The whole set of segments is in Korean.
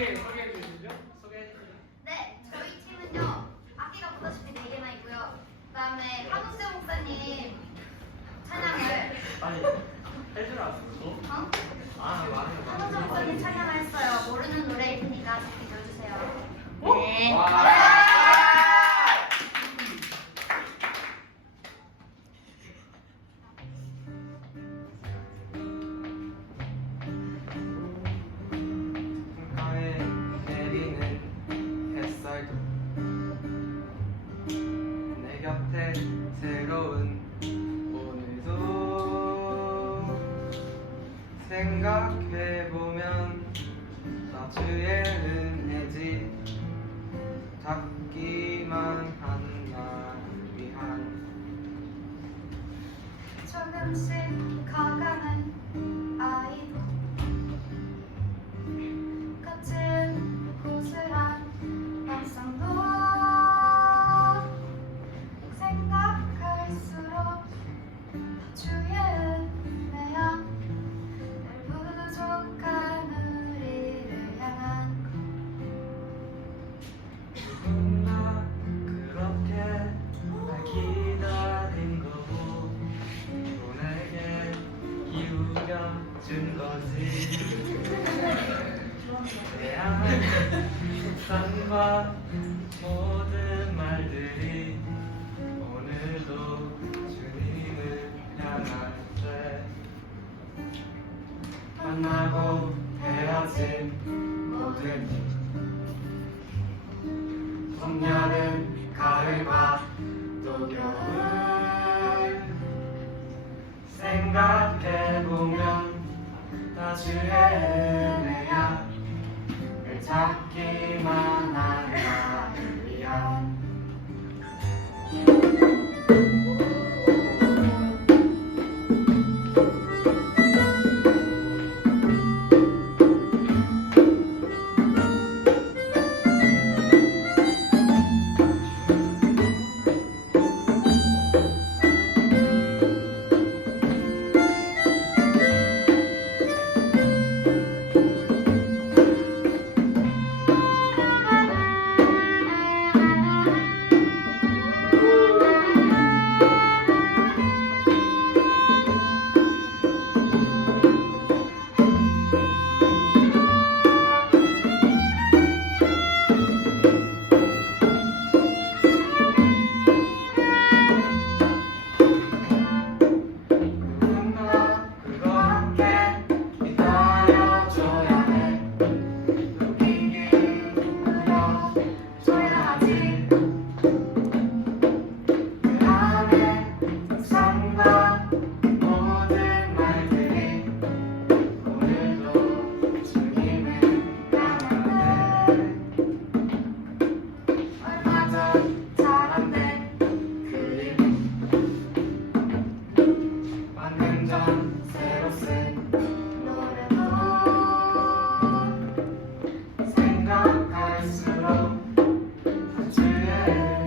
소개해 주시죠. 네, 저희 팀은요 악기가 보다시피 4개나 있고요. 그다음에 한우세 목사님 찬양을 아니 해주라. 어? 말해. 한우세 목사님 찬양을 했어요. 모르는 노래일 테니까 잘 들어주세요. 네. 내 곁에 새로운 오늘도 생각해보면 다 주의 은혜지 닿기만 한 날 위한 조금씩 커가는 아이도 거친 고스란 밥상도 생각할수록 주의 은혜야 늘 부족한 우리를 향한 누군가 그렇게 날 기다린 거고 또 내게 기울여준 거지 대한 속상과 모든 말들이 오늘도 주님을 향할 때 만나고 헤어진 모든 봄, 여름, 가을과 또 겨울 생각해보면 다 주의 은혜야 늘 찾기만 한 나를 위한 새로 쓴 노래도 생각할수록 다 주의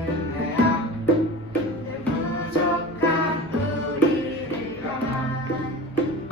은혜야 늘 부족한 우리를 향한